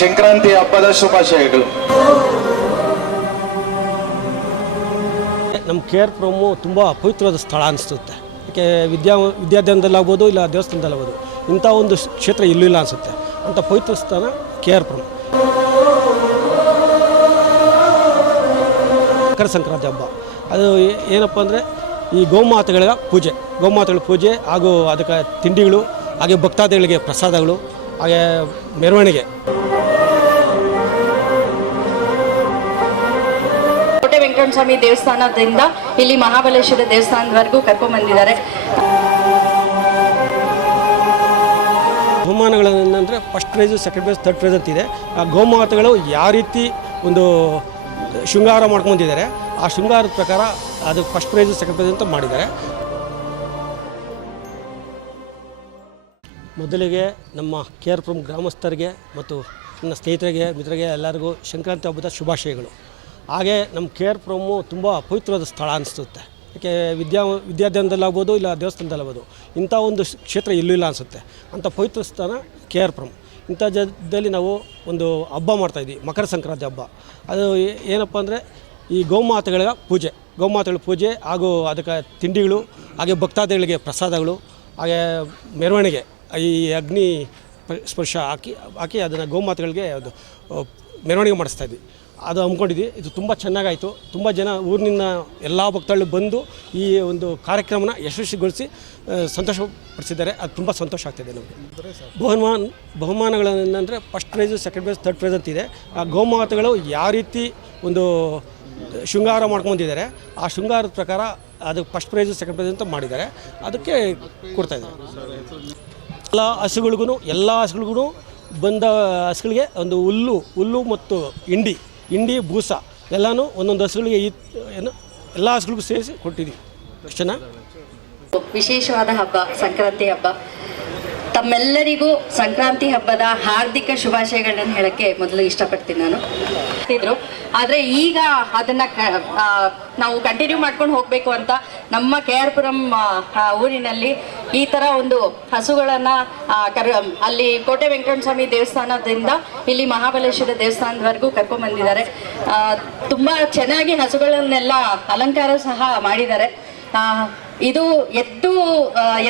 ಸಂಕ್ರಾಂತಿ ಹಬ್ಬದ ಶುಭಾಶಯಗಳು. ನಮ್ಮ ಕೆ ಆರ್ ಪುರಮ್ಮು ತುಂಬ ಪವಿತ್ರವಾದ ಸ್ಥಳ ಅನಿಸುತ್ತೆ. ಯಾಕೆ ವಿದ್ಯಾದಾನದಲ್ಲಾಗ್ಬೋದು, ಇಲ್ಲ ದೇವಸ್ಥಾನದಲ್ಲಾಗ್ಬೋದು, ಇಂಥ ಒಂದು ಕ್ಷೇತ್ರ ಇಲ್ಲೂ ಇಲ್ಲ ಅನಿಸುತ್ತೆ. ಅಂಥ ಪವಿತ್ರ ಸ್ಥಾನ ಕೆ ಆರ್ ಪುರಂ. ಮಕರ ಸಂಕ್ರಾಂತಿ ಹಬ್ಬ ಅದು ಏನಪ್ಪ ಅಂದರೆ ಈ ಗೋಮಾತೆಗಳ ಪೂಜೆ ಹಾಗೂ ಅದಕ್ಕೆ ತಿಂಡಿಗಳು, ಹಾಗೆ ಭಕ್ತಾದಿಗಳಿಗೆ ಪ್ರಸಾದಗಳು, ಹಾಗೆ ಮೆರವಣಿಗೆ. ಕೋಟೆ ವೆಂಕಟರಮಣ ಸ್ವಾಮಿ ದೇವಸ್ಥಾನದಿಂದ ಇಲ್ಲಿ ಮಹಾಬಲೇಶ್ವರ ದೇವಸ್ಥಾನದವರೆಗೂ ಕರ್ಕೊಂಡ್ಬಂದಿದ್ದಾರೆ. ಬಹುಮಾನಗಳೇನೆಂದರೆ first prize, second prize, third prize ಅಂತಿದೆ. ಆ ಗೋಮಾತೆಗಳು ಯಾವ ರೀತಿ ಒಂದು ಶೃಂಗಾರ ಮಾಡ್ಕೊಂಡಿದ್ದಾರೆ, ಆ ಶೃಂಗಾರದ ಪ್ರಕಾರ ಅದು ಫಸ್ಟ್ ಪ್ರೈಸು, ಸೆಕೆಂಡ್ ಪ್ರೈಸ್ ಅಂತ ಮಾಡಿದ್ದಾರೆ. ಮೊದಲಿಗೆ ನಮ್ಮ ಕೆ ಆರ್ ಪುರಂ ಗ್ರಾಮಸ್ಥರಿಗೆ ಮತ್ತು ನನ್ನ ಸ್ನೇಹಿತರಿಗೆ, ಮಿತ್ರರಿಗೆ ಎಲ್ಲರಿಗೂ ಸಂಕ್ರಾಂತಿ ಹಬ್ಬದ ಶುಭಾಶಯಗಳು. ಹಾಗೆ ನಮ್ಮ ಕೆ ಆರ್ ಪುರಮ್ಮು ತುಂಬ ಪವಿತ್ರವಾದ ಸ್ಥಳ ಅನಿಸುತ್ತೆ. ಯಾಕೆ ವಿದ್ಯಾದಾನದಲ್ಲಾಗ್ಬೋದು, ಇಲ್ಲ ದೇವಸ್ಥಾನದಲ್ಲಾಗ್ಬೋದು, ಇಂಥ ಒಂದು ಕ್ಷೇತ್ರ ಇಲ್ಲೂ ಇಲ್ಲ ಅನಿಸುತ್ತೆ. ಅಂಥ ಪವಿತ್ರ ಸ್ಥಾನ ಕೆ ಆರ್ ಪುರಂ. ಇಂಥ ಜಾಗದಲ್ಲಿ ನಾವು ಒಂದು ಹಬ್ಬ ಮಾಡ್ತಾಯಿದ್ವಿ, ಮಕರ ಸಂಕ್ರಾಂತಿ ಹಬ್ಬ. ಅದು ಏನಪ್ಪ ಅಂದರೆ ಈ ಗೋಮಾತೆಗಳ ಪೂಜೆ ಹಾಗೂ ಅದಕ್ಕೆ ತಿಂಡಿಗಳು, ಹಾಗೆ ಭಕ್ತಾದಿಗಳಿಗೆ ಪ್ರಸಾದಗಳು, ಹಾಗೆ ಮೆರವಣಿಗೆ, ಈ ಅಗ್ನಿ ಸ್ಪರ್ಶ ಹಾಕಿ ಅದನ್ನು ಗೋಮಾತೆಗಳಿಗೆ ಅದು ಮೆರವಣಿಗೆ ಮಾಡಿಸ್ತಾಯಿದ್ವಿ. ಅದು ಹಮ್ಮಿಕೊಂಡಿದ್ವಿ. ಇದು ತುಂಬ ಚೆನ್ನಾಗಾಯಿತು. ತುಂಬ ಜನ ಊರಿನಿಂದ ಎಲ್ಲ ಭಕ್ತಾಳು ಬಂದು ಈ ಒಂದು ಕಾರ್ಯಕ್ರಮನ ಯಶಸ್ವಿಗೊಳಿಸಿ ಸಂತೋಷಪಡಿಸಿದ್ದಾರೆ. ಅದು ತುಂಬ ಸಂತೋಷ ಆಗ್ತಿದೆ ನಮಗೆ. ಬಹುಮಾನಗಳೇನೆಂದರೆ first prize, second prize, third prize ಅಂತಿದೆ. ಆ ಗೋಮಾತೆಗಳು ಯಾವ ರೀತಿ ಒಂದು ಶೃಂಗಾರ ಮಾಡ್ಕೊಂಡಿದ್ದಾರೆ, ಆ ಶೃಂಗಾರದ ಪ್ರಕಾರ ಅದು ಫಸ್ಟ್ ಪ್ರೈಸು, ಸೆಕೆಂಡ್ ಪ್ರೈಸ್ ಅಂತ ಮಾಡಿದ್ದಾರೆ. ಅದಕ್ಕೆ ಕೊಡ್ತಾಯಿದ್ದಾರೆ. ಎಲ್ಲ ಹಸುಗಳಿಗೂ ಬಂದ ಹಸುಗಳಿಗೆ ಒಂದು ಹುಲ್ಲು ಮತ್ತು ಹಿಂಡಿ ಬೂಸ ಎಲ್ಲನೂ ಒಂದೊಂದು ಹಸುಗಳಿಗೆ ಎಲ್ಲ ಹಸುಗಳಿಗೂ ಸೇರಿಸಿ ಕೊಟ್ಟಿದ್ದೀವಿ. ಅಷ್ಟೇನಾ? ವಿಶೇಷವಾದ ಹಬ್ಬ ಸಂಕ್ರಾಂತಿ ಹಬ್ಬ. ತಮ್ಮೆಲ್ಲರಿಗೂ ಸಂಕ್ರಾಂತಿ ಹಬ್ಬದ ಹಾರ್ದಿಕ ಶುಭಾಶಯಗಳನ್ನ ಹೇಳಕ್ಕೆ ಮೊದಲು ಇಷ್ಟಪಡ್ತೀನಿ ನಾನು. ಆದರೆ ಈಗ ಅದನ್ನ ನಾವು ಕಂಟಿನ್ಯೂ ಮಾಡ್ಕೊಂಡು ಹೋಗಬೇಕು ಅಂತ ನಮ್ಮ ಕೆ ಆರ್ ಪುರಂ ಊರಿನಲ್ಲಿ ಈ ಥರ ಒಂದು ಹಸುಗಳನ್ನು ಅಲ್ಲಿ ಕೋಟೆ ವೆಂಕಟರಮಣ ಸ್ವಾಮಿ ದೇವಸ್ಥಾನದಿಂದ ಇಲ್ಲಿ ಮಹಾಬಲೇಶ್ವರ ದೇವಸ್ಥಾನದವರೆಗೂ ಕರ್ಕೊಂಡ್ಬಂದಿದ್ದಾರೆ. ತುಂಬ ಚೆನ್ನಾಗಿ ಹಸುಗಳನ್ನೆಲ್ಲ ಅಲಂಕಾರ ಸಹ ಮಾಡಿದ್ದಾರೆ. ಇದು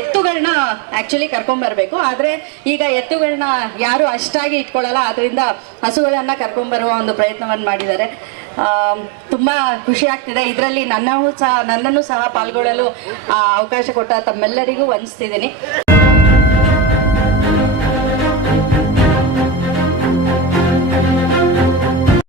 ಎತ್ತುಗಳನ್ನ ಆ್ಯಕ್ಚುಲಿ ಕರ್ಕೊಂಬರ್ಬೇಕು, ಆದರೆ ಈಗ ಎತ್ತುಗಳನ್ನ ಯಾರು ಅಷ್ಟಾಗಿ ಇಟ್ಕೊಳ್ಳಲ್ಲ. ಅದರಿಂದ ಹಸುಗಳನ್ನು ಕರ್ಕೊಂಬರುವ ಒಂದು ಪ್ರಯತ್ನವನ್ನು ಮಾಡಿದ್ದಾರೆ. ತುಂಬ ಖುಷಿ ಆಗ್ತಿದೆ. ಇದರಲ್ಲಿ ನನ್ನನ್ನು ಸಹ ಪಾಲ್ಗೊಳ್ಳಲು ಅವಕಾಶ ಕೊಟ್ಟ ತಮ್ಮೆಲ್ಲರಿಗೂ ವಂದಿಸ್ತಿದ್ದೀನಿ.